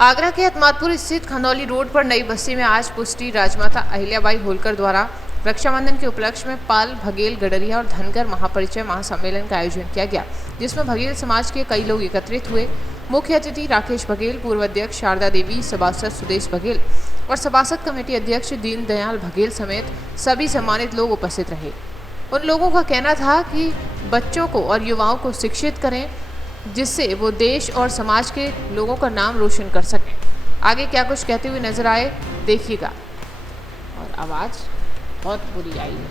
आगरा के हथमादपुर स्थित खंदौली रोड पर नई बस्ती में आज पुष्टि राजमाता अहिल्याबाई होलकर द्वारा रक्षाबंधन के उपलक्ष्य में पाल, बघेल, गडरिया और धनगर महापरिचय महासम्मेलन का आयोजन किया गया, जिसमें बघेल समाज के कई लोग एकत्रित हुए। मुख्य अतिथि राकेश बघेल, पूर्व अध्यक्ष शारदा देवी, सभासद सुदेश बघेल और सभासद कमेटी अध्यक्ष दीनदयाल बघेल समेत सभी सम्मानित लोग उपस्थित रहे। उन लोगों का कहना था कि बच्चों को और युवाओं को शिक्षित करें, जिससे वो देश और समाज के लोगों का नाम रोशन कर सकें। आगे क्या कुछ कहते हुए नजर आए, देखिएगा। और आवाज़ बहुत बुरी आई है,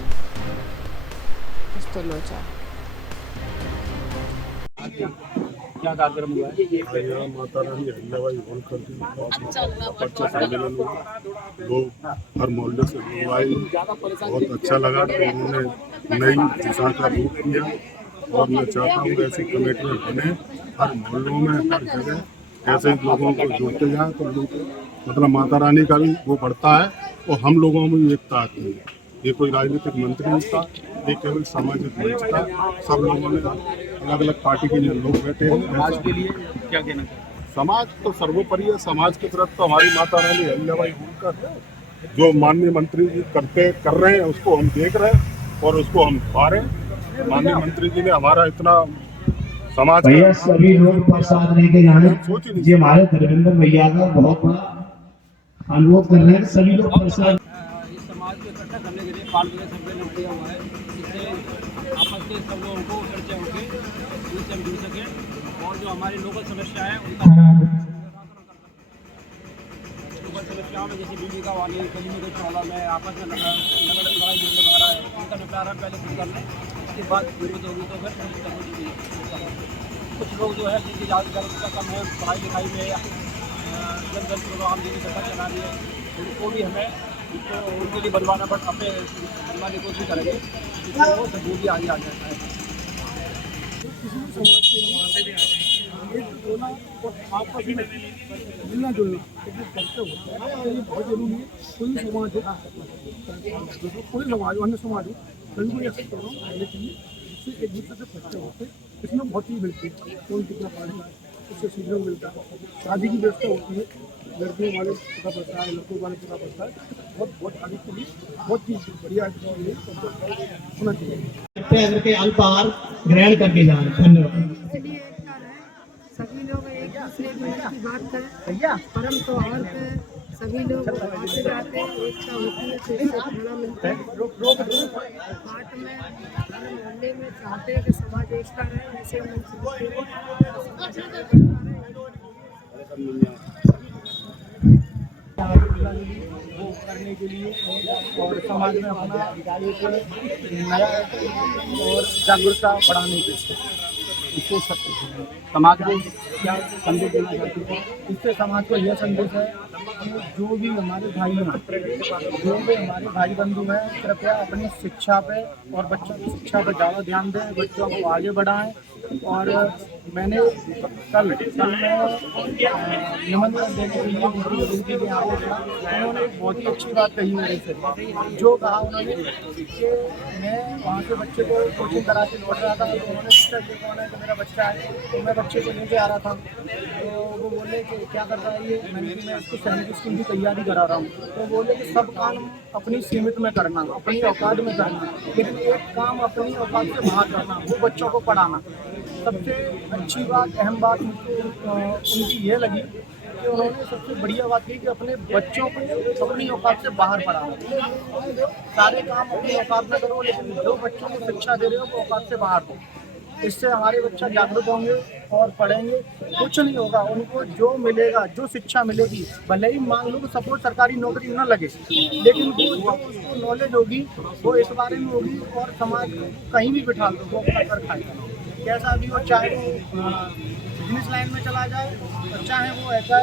कुछ तो लोचा। क्या कार्यक्रम हुआ है? यहाँ माता रानी अहिल्याबाई होलकर की परिचय सम्मेलन हुआ। लोग हर मोहल्ले से लोग आए, बहुत अच्छा लगा। तो उन्होंने नई दिशा का रूप दिया और मैं चाहता हूँ ऐसी कमेटियाँ बने हर मोहल्लों में, हर जगह ऐसे लोगों को जोड़ते जाए तो लोग मतलब माता रानी का भी वो बढ़ता है और हम लोगों में भी एकता आती है। ये कोई राजनीतिक मंत्री नहीं था, ये केवल सामाजिक मंच था। सब लोगों ने अलग अलग पार्टी के लोग बैठे हैं। समाज के लिए क्या कहना चाहिए? समाज तो सर्वोपरि है। समाज की तरफ तो हमारी माता रानी अहिल्याबाई होलकर है। जो माननीय मंत्री जी कर रहे हैं उसको हम देख रहे हैं और उसको हम पा रहे हैं। माननीय मंत्री जी ने हमारा इतना समाज भैया सभी लोग प्रसाद लेके जाने, ये हमारे धर्मेंद्र भैया का बहुत बड़ा अनुरोध कर रहे हैं। सभी लोग प्रसाद इस समाज को इकट्ठा करने के लिए पाल बघेल सम्मेलन किया हुआ है, जिससे आपस के सब लोगों को चर्चा होगी, जिससे हम जुड़ सकें और जो हमारी लोकल समस्या है उनका लोकल समस्याओं में जैसे बिजली का वाली, बिजली का चौला में आपस में लड़ाई वगैरह है, उनका निपटारा पहले शुरू कर लें। इसके बाद जरूरत होगी तो फिर कुछ लोग जो है जिनकी ज़्यादा कम है पढ़ाई लिखाई में जन जन प्रोग्राम जिनकी सरकार चला रही है, उनको भी हमें उनके लिए बनवाना अपने बनवाने की कोशिश करेंगे, जिससे वो सब भी आगे आ जाता है। किसी भी समाज के लिए एक होना और आपस में मिलना जुलना कर्तव्य होता है, ये बहुत जरूरी है। कोई भी समाज हो, कोई समाज हो, अन्य समाज हो, सभी को एक्सेप्ट करना पहले चाहिए, जिससे एक दूसरे से परिचय होते हैं। इसमें बहुत चीज़ मिलती है, कौन कितना पढ़ा है उससे सीखने को मिलता है। शादी की व्यवस्था होती है, लड़कियों वाले पता पड़ता है, लड़कों वाले पता पड़ता है। बहुत शादी के लिए बहुत चीज़ बढ़िया होना चाहिए। के अल्पाहार ग्रहण करके जाए। धन्यवाद। सभी लोग एक दूसरे की बात करें, परम त्योहार पे सभी लोग आते जाते हैं, एकता होती है तो इससे खाना मिलता है। पाठ में हर मोहल्ले में चाहते हैं कि समाज एकता रहे, ऐसे वो करने के लिए और समाज में अपना एक नया और जागरूकता बढ़ाने के लिए इसको समाज को क्या संदेश देना चाहते हैं? इससे समाज को यह संदेश है कि जो भी हमारे भाई हैं, जो भी हमारे भाई बंधु हैं, कृपया अपनी शिक्षा पे और बच्चों की शिक्षा पर ज़्यादा ध्यान दें, बच्चों को आगे बढ़ाएं। और मैंने कल मैं निमंत्रण देने के लिए उनके यहाँ पे था, उन्होंने एक बहुत ही अच्छी बात कही मेरे से। जो कहा उन्होंने कि मैं वहाँ से बच्चे को कोचिंग करा के लौट रहा था, तो उन्होंने पूछा कि कौन है, तो मेरा बच्चा है। तो मैं बच्चे को लेके आ रहा था, तो वो बोले कि क्या कर रहा है ये? मैंने कि मैं इसको सैनिक स्कूल की तैयारी करा रहा हूँ। तो बोले कि सब काम अपनी सीमित में करना, अपनी औकात में करना, लेकिन एक काम अपनी औकात से बाहर करना, वो बच्चों को पढ़ाना। सबसे अच्छी बात, अहम बात मुझको उनकी ये लगी कि उन्होंने सबसे बढ़िया बात की कि अपने बच्चों को अपनी औकात से बाहर पढ़ाना। सारे काम अपनी औकात में करो, लेकिन जो बच्चों को शिक्षा दे रहे हो वो औकात से बाहर हो। इससे हमारे बच्चे जागरूक होंगे और पढ़ेंगे। कुछ नहीं होगा, उनको जो मिलेगा, जो शिक्षा मिलेगी, भले ही मान लो सपोज सरकारी नौकरी न लगे, लेकिन वो जो उसको नॉलेज होगी वो इस बारे में होगी और समाज को कहीं भी बिठा दो वो अपना कर खाएगा। कैसा भी हो, चाहे वो बिजनेस लाइन में चला जाए, चाहे वो ऐसा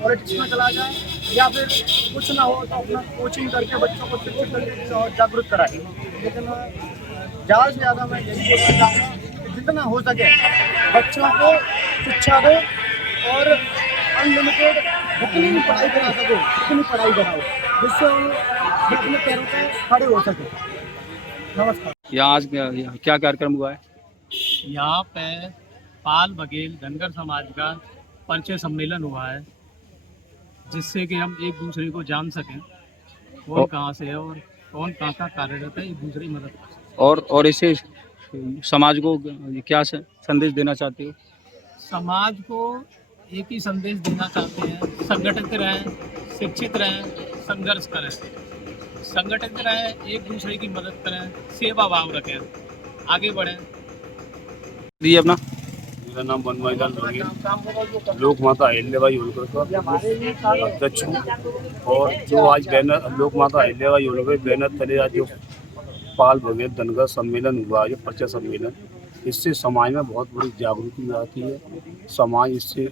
पॉलिटिक्स में चला जाए, या फिर कुछ ना हो तो अपना कोचिंग करके बच्चों को शिक्षित करके और जागरूक कराए। लेकिन ज़्यादा से ज़्यादा मैं यही बोलना चाहूँगा कि जितना हो सके बच्चों को शिक्षा दो और अनलिमिटेड जितनी भी पढ़ाई करा सको उतनी पढ़ाई कराओ, जिससे वो अपने पैरों पर खड़े हो सके। नमस्कार। यहाँ आज क्या कार्यक्रम हुआ है? यहाँ पे पाल, बघेल, धनगर समाज का परिचय सम्मेलन हुआ है, जिससे कि हम एक दूसरे को जान सकें कौन कहाँ से है और कौन कहाँ का कार्यरत है, एक दूसरे की मदद कर सकें। और इससे समाज को क्या संदेश देना चाहते हो? समाज को एक ही संदेश देना चाहते हैं, संगठित रहें, शिक्षित रहें, संघर्ष करें, संगठित रहें, एक दूसरे की मदद करें, सेवा भाव रखें, आगे बढ़ें। ये अपना मेरा नाम बनवारी लाल लोहिया, लोक माता अहिल्याबाई होलकर का अध्यक्ष हूँ। और जो आज बैनर लोक माता अहिल्याबाई होलकर बैनर तले आज जो पाल भगेल धनगर सम्मेलन हुआ है, परिचय सम्मेलन, इससे समाज में बहुत बड़ी जागृति आती है। समाज इससे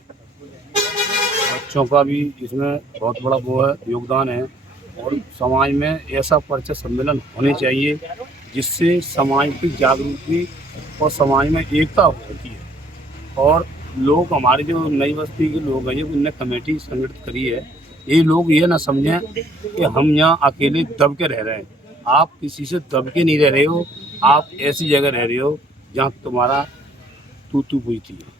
बच्चों का भी इसमें बहुत बड़ा वो है योगदान है। और समाज में ऐसा परिचय सम्मेलन होने चाहिए जिससे समाज की जागृति और समाज में एकता होती है। और लोग हमारे जो नई बस्ती के लोग हैं, उनने कमेटी संगठित करी है। ये लोग ये ना समझें कि हम यहाँ अकेले दब के रह रहे हैं। आप किसी से दब के नहीं रह रहे हो, आप ऐसी जगह रह रहे हो जहाँ तुम्हारा तू पूछती है।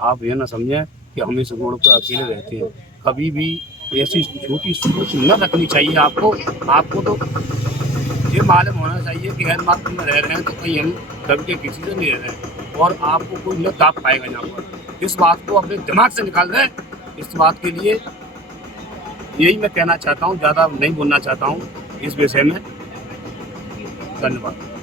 आप ये ना समझें कि हम इस रोड पर अकेले रहते हैं। कभी भी ऐसी छोटी सोच न रखनी चाहिए आपको तो ये मालूम होना चाहिए कि हर बात में रह रहे हैं तो कहीं हम दब के किसी से नहीं रह रहे हैं और आपको कोई न दाब पाएगा यहाँ पर। इस बात को अपने दिमाग से निकाल दें। इस बात के लिए यही मैं कहना चाहता हूँ, ज़्यादा नहीं बोलना चाहता हूँ इस विषय में। धन्यवाद।